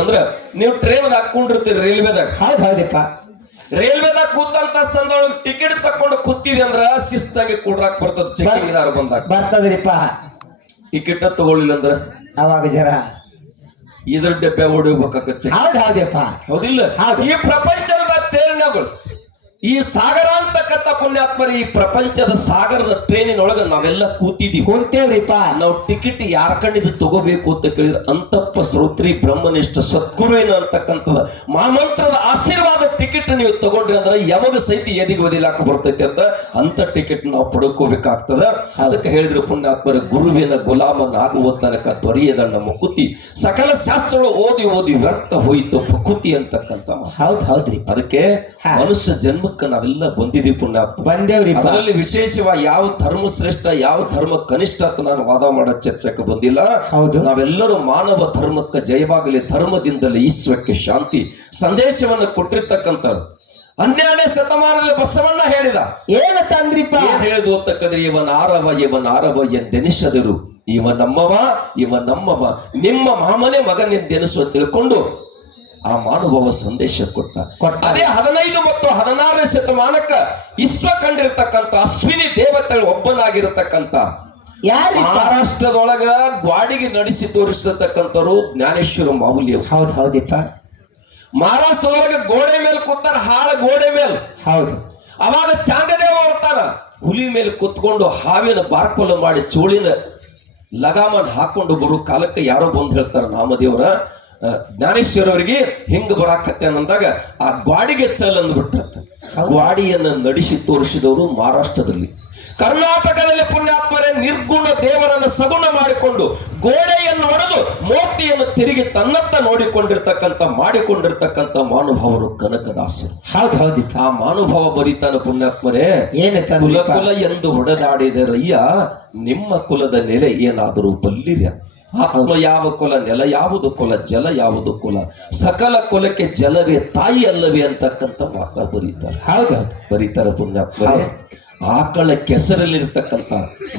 ಅಂದ್ರ ನೀವು ಟ್ರೈನ್ ಹಾಕೊಂಡಿರ್ತೀರಿ ರೈಲ್ವೆದಾಗ. ಹೌದಪ್ಪ. ರೈಲ್ವೆದಾಗ ಕೂತಂತ ಸಂದರ್ಭ ಟಿಕೆಟ್ ತಕೊಂಡು ಕೂತಿದೆ ಅಂದ್ರ ಶಿಸ್ತಾಗಿ ಕೂಡ್ರಾಕ್ ಬರ್ತದ. ಚೆಕಿಂಗ್ ದಾರ ಬಂದಾಗ ಬರ್ತದ್ರಿಪ್ಪ. ಟಿಕೆಟ್ ತಗೊಳ್ಳಿಲ್ಲ ಅಂದ್ರ ಅವಾಗ ಜರ ಇದ್ರ ಡಬ್ಬೆ ಓಡಿಹೋಗ್ಬೇಕಾಗತ್ತೆ. ಹೌದಪ್ಪ. ಹೌದಿಲ್ಲ? ಈ ಪ್ರಪಂಚದ ತೇರಿನಗಳು ಈ ಸಾಗರ ಅಂತಕ್ಕಂಥ ಪುಣ್ಯಾತ್ಮರಿ, ಈ ಪ್ರಪಂಚದ ಸಾಗರದ ಟ್ರೈನಿನೊಳಗ ನಾವೆಲ್ಲ ಕೂತಿದೀವಿ, ಕುಂತೇವ್ರಿಪ್ಪ. ನಾವು ಟಿಕೆಟ್ ಯಾರ ಕಣ್ಣಿದ್ದು ತಗೋಬೇಕು ಅಂತ ಕೇಳಿದ್ರೆ ಅಂತಪ್ಪ ಶ್ರೋತ್ರಿ ಬ್ರಹ್ಮನಿಷ್ಠ ಸದ್ಗುರುವಿನ ಅಂತಕ್ಕಂಥದ ಮಹಾಮಂತ್ರದ ಆಶೀರ್ವಾದ ಟಿಕೆಟ್ ನೀವು ತಗೊಂಡ್ರಿ ಅಂದ್ರೆ ಯಾವಾಗ ಸಹಿತ ಎದಿಗೆ ಒದಿಲಾಕ ಬರ್ತೈತಿ ಅಂತ ಟಿಕೆಟ್ ನಾವು ಪಡ್ಕೋಬೇಕಾಗ್ತದ. ಅದಕ್ಕೆ ಹೇಳಿದ್ರು ಪುಣ್ಯಾತ್ಮರ, ಗುರುವಿನ ಗುಲಾಮನಾಗುವ ತನಕ ದೊರೆಯದಣ್ಣ ಮುಕುತಿ, ಸಕಲ ಶಾಸ್ತ್ರಗಳು ಓದಿ ಓದಿ ವ್ಯರ್ಥ ಹೋಯಿತು ಪ್ರಕೃತಿ ಅಂತಕ್ಕಂಥ. ಹೌದ್ರಿ. ಅದಕ್ಕೆ ಮನುಷ್ಯ ಜನ್ಮ ನಾವೆಲ್ಲ ಬಂದಿದ್ದೀವಿ ಪುಣ್ಯಾತ್ಮ, ಬಂದೇವ್ರಿ. ಅದರಲ್ಲಿ ವಿಶೇಷವಾಗಿ ಯಾವ ಧರ್ಮ ಶ್ರೇಷ್ಠ ಯಾವ ಧರ್ಮ ಕನಿಷ್ಠ ಅಂತ ನಾನು ವಾದ ಮಾಡೋ ಚರ್ಚೆಗೆ ಬಂದಿಲ್ಲ. ನಾವೆಲ್ಲರೂ ಮಾನವ ಧರ್ಮಕ್ಕೆ ಜಯವಾಗಲಿ, ಧರ್ಮದಿಂದಲೇ ಈಶ್ವರಕ್ಕೆ ಶಾಂತಿ ಸಂದೇಶವನ್ನು ಕೊಟ್ಟಿರ್ತಕ್ಕಂಥವ್ರು. 12ನೇ ಶತಮಾನದಲ್ಲಿ ಬಸವಣ್ಣ ಹೇಳಿದ ಏನ ತಂದ್ರಿಪ್ಪ? ಹೇಳಿದು ಅಂತಕ್ಕಂದ್ರೆ, ಇವನಾರವ ಎಂದೆನಿಸದರು, ಇವ ನಮ್ಮವ ನಿಮ್ಮ ಮಾಮನೆ ಮಗನೆಂದೆನಿಸುವ ತಿಳ್ಕೊಂಡು ಆ ಮಾನವ ಸಂದೇಶ ಕೊಟ್ಟ. ಅದೇ 15 ಮತ್ತು 16ನೇ ಶತಮಾನಕ್ಕ ವಿಶ್ವ ಕಂಡಿರ್ತಕ್ಕಂಥ ಅಶ್ವಿನಿ ದೇವತೆಗಳು ಒಬ್ಬನಾಗಿರತಕ್ಕಂಥ ಮಹಾರಾಷ್ಟ್ರದೊಳಗ ಗ್ವಾಡಿಗೆ ನಡೆಸಿ ತೋರಿಸತಕ್ಕಂಥವ್ರು ಜ್ಞಾನೇಶ್ವರ ಮಾಮೂಲಿ. ಹೌದಪ್ಪ. ಮಹಾರಾಷ್ಟ್ರದೊಳಗೆ ಗೋಡೆ ಮೇಲೆ ಕೂತಾರ, ಹಾಳ ಗೋಡೆ ಮೇಲೆ. ಹೌದು. ಅವಾಗ ಚಾಂಗದೇವ ಬರ್ತಾನ, ಹುಲಿ ಮೇಲೆ ಕುತ್ಕೊಂಡು ಹಾವಿನ ಬಾರ್ಕೊಲ ಮಾಡಿ ಚೋಳಿನ ಲಗಾಮನ್ ಹಾಕೊಂಡು ಬರೋ ಕಾಲಕ್ಕೆ ಯಾರೋ ಬಂದು ಹೇಳ್ತಾರ ನಾಮದೇವರ ಜ್ಞಾನೇಶ್ವರವರಿಗೆ ಹಿಂಗ ಬರಾಕತ್ತೆ ಅಂದಾಗ ಆ ಗ್ವಾಡಿಗೆ ಚಲ್ ಅಂದ್ಬಿಟ್ಟ. ಗ್ವಾಡಿಯನ್ನು ನಡೆಸಿ ತೋರಿಸಿದವರು ಮಹಾರಾಷ್ಟ್ರದಲ್ಲಿ. ಕರ್ನಾಟಕದಲ್ಲಿ ಪುಣ್ಯಾತ್ಮರೇ ನಿರ್ಗುಣ ದೇವರನ್ನು ಸಗುಣ ಮಾಡಿಕೊಂಡು ಗೋಡೆಯನ್ನು ಒಡೆದು ಮೂರ್ತಿಯನ್ನು ತಿರುಗಿ ತನ್ನತ್ತ ಮಾಡಿಕೊಂಡಿರ್ತಕ್ಕಂಥ ಮಾನುಭಾವರು ಕನಕದಾಸರು. ಆ ಮಾನುಭಾವ ಬರೀತಾನ ಪುಣ್ಯಾತ್ಮರೇ, ಕುಲ ಎಂದು ಹೊಡೆದಾಡಿದರಯ್ಯ, ನಿಮ್ಮ ಕುಲದ ನೆಲೆ ಏನಾದರೂ ಬಲ್ಲಿರ. ಆತ್ಮ ಯಾವ ಕುಲ, ನೆಲ ಯಾವುದು ಕುಲ, ಜಲ ಯಾವುದು ಕುಲ, ಸಕಲ ಕುಲಕ್ಕೆ ಜಲವೇ ತಾಯಿ ಅಲ್ಲವೇ ಅಂತಕ್ಕಂಥ ಮಾತ ಬರೀತಾರ ಪುಣ್ಯಾತ್ಮರೇ. ಆಕಳ ಕೆಸರಲ್ಲಿರ್ತಕ್ಕಂಥ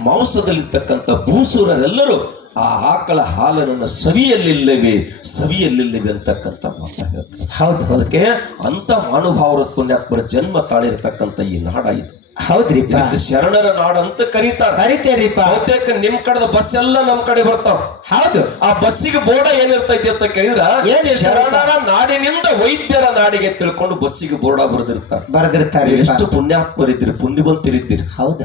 ಮಾಂಸದಲ್ಲಿರ್ತಕ್ಕಂಥ ಭೂಸೂರರೆಲ್ಲರೂ ಆ ಆಕಳ ಹಾಲನ್ನು ಸವಿಯಲ್ಲಿಲ್ಲವೇ ಅಂತಕ್ಕಂಥ ಮಾತ ಹೇಳ್ತಾರೆ. ಅದಕ್ಕೆ ಅಂತ ಮಹಾನುಭಾವರ ಪುಣ್ಯಾತ್ಮರ ಜನ್ಮ ತಾಳಿರ್ತಕ್ಕಂಥ ಈ ನಾಡ ಇದು. ಹೌದ್ರಿ. ಶರಣರ ನಾಡು ಅಂತ ಕರೀತಾರಿಪ್ಪ. ಬಹುತೇಕ ನಿಮ್ ಕಡೆದ ಬಸ್ ಎಲ್ಲ ನಮ್ ಕಡೆ ಬರ್ತಾವ. ಹೌದು. ಆ ಬಸ್ಸಿಗೆ ಬೋರ್ಡ ಏನಿರ್ತೈತಿ ಅಂತ ಕೇಳಿದ್ರ, ಶರಣರ ನಾಡಿನಿಂದ ವೈದ್ಯರ ನಾಡಿಗೆ ತಿಳ್ಕೊಂಡು ಬಸ್ಸಿಗೆ ಬೋರ್ಡ ಬರೆದಿರ್ತಾರೆ. ಎಷ್ಟು ಪುಣ್ಯಾತ್ಮರಿದ್ದೀರಿ, ಪುಣ್ಯವಂತರಿದ್ದೀರಿ. ಹೌದು.